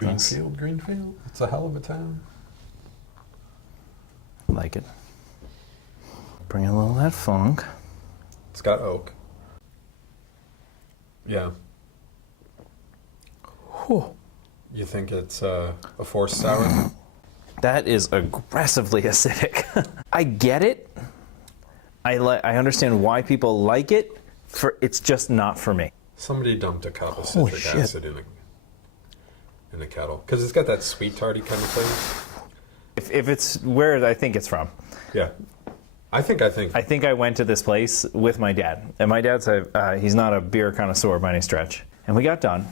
Greenfield. It's a hell of a town. I like it. Bring a little of that funk. It's got oak. Yeah. Whew. You think it's a forced sour? That is aggressively acidic. I get it. I understand why people like it. It's just not for me. Somebody dumped a cup of citric acid in a kettle because it's got that sweet tarty kind of flavor. If it's where I think it's from. Yeah. I think. I think I went to this place with my dad. And my dad's he's not a beer connoisseur by any stretch. And we got done.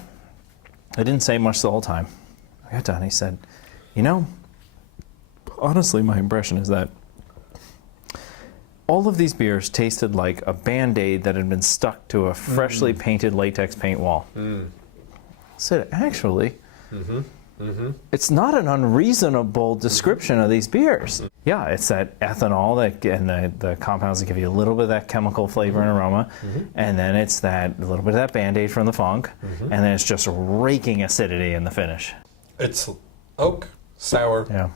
I didn't say much the whole time. I got done. He said, you know, honestly, my impression is that all of these beers tasted like a Band-Aid that had been stuck to a freshly painted latex paint wall. I said, actually, it's not an unreasonable description of these beers. Yeah, it's that ethanol and the compounds that give you a little bit of that chemical flavor and aroma, and then it's that little bit of that Band-Aid from the funk, and then it's just raking acidity in the finish. It's oak, sour. Yeah.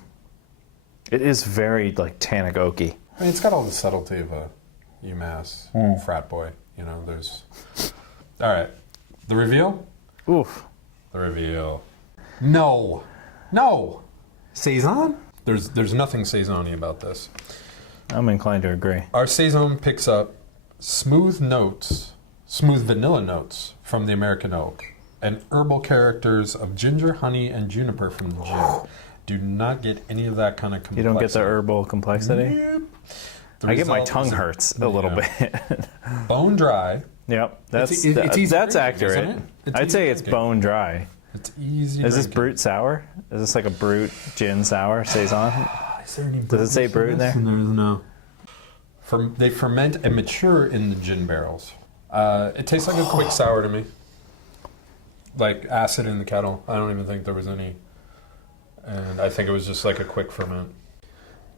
It is very like tannic oaky. I mean, it's got all the subtlety of a UMass frat boy. You know, there's... All right. The reveal? Oof. The reveal. No. Saison? There's nothing Saison-y about this. I'm inclined to agree. Our Saison picks up smooth vanilla notes from the American oak, and herbal characters of ginger, honey, and juniper from the gin. Do not get any of that kind of complexity. You don't get the herbal complexity? Nope. I get my tongue hurts a little bit. Bone dry. Yep, it's easy that's drinking, accurate. isn't it? I'd say it's bone dry. It's easy. Is this brute sour? Is this like a brute gin sour Saison? Is there any Does it say brute in there? No. They ferment and mature in the gin barrels. It tastes like a quick sour to me. Like acid in the kettle. I don't even think there was any. And I think it was just like a quick ferment.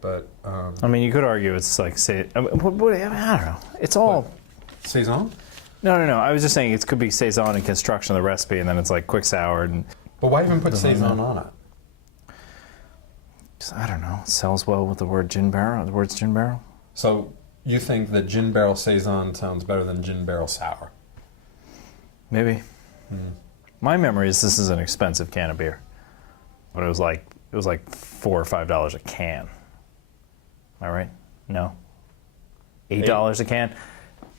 But I mean, you could argue it's like I don't know. It's all what? Saison? No. I was just saying it could be Saison in construction of the recipe, and then it's like quick sour. But why even put Saison on it? Just, I don't know. It sells well with the word gin barrel. The words gin barrel. So you think that gin barrel Saison sounds better than gin barrel sour? Maybe. My memory is this is an expensive can of beer, but it was like $4 or $5 a can. Am I right? No. $8 a can.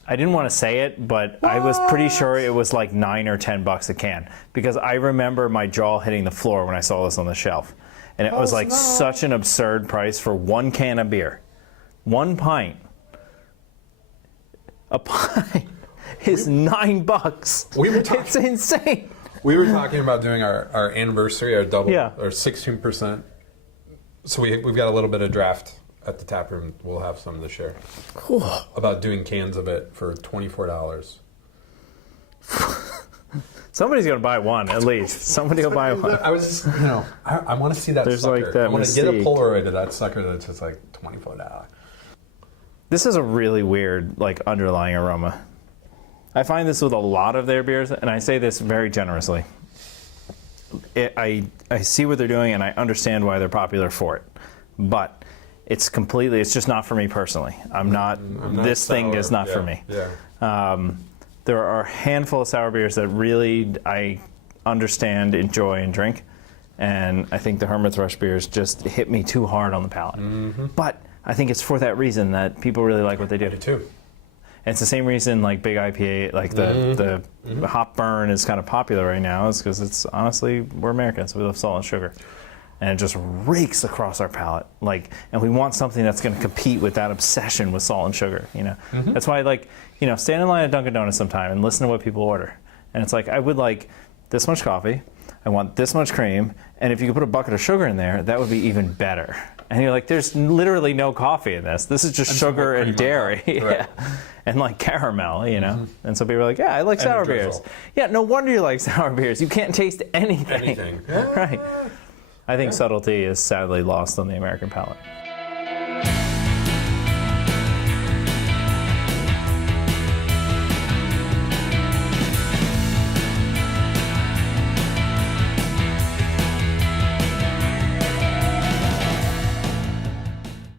I didn't want to say it, but I was pretty sure it was like $9 or $10 a can because I remember my jaw hitting the floor when I saw this on the shelf, and it was like such an absurd price for one can of beer, 1 pint. A pint is $9. It's insane. We were talking about doing our anniversary, our double, Yeah. our 16%. So we've got a little bit of draft at the tap room. We'll have some to share. About doing cans of it for $24. Somebody's gonna buy one at least. Somebody will buy one. I was just, I want to see that There's sucker. like that I want to get a mystique. Polaroid of that sucker that's just like $24. This is a really weird, like, underlying aroma. I find this with a lot of their beers, and I say this very generously. I see what they're doing, and I understand why they're popular for it. But it's just not for me personally. This thing is not for me. Yeah. There are a handful of sour beers that really I understand, enjoy, and drink. And I think the Hermit Thrush beers just hit me too hard on the palate. But I think it's for that reason that people really like what they do. I do too. And it's the same reason like big IPA, like the hop burn is kind of popular right now, is because it's honestly, we're Americans, we love salt and sugar. And it just rakes across our palate. And we want something that's going to compete with that obsession with salt and sugar, That's why stand in line at Dunkin' Donuts sometime and listen to what people order. And it's like, I would like this much coffee, I want this much cream, and if you could put a bucket of sugar in there, that would be even better. And you're like, there's literally no coffee in this. This is just sugar and dairy. Right. And like caramel, And so people are like, yeah, I like sour beers. Yeah, no wonder you like sour beers. You can't taste anything. Yeah. Right. I think subtlety is sadly lost on the American palate.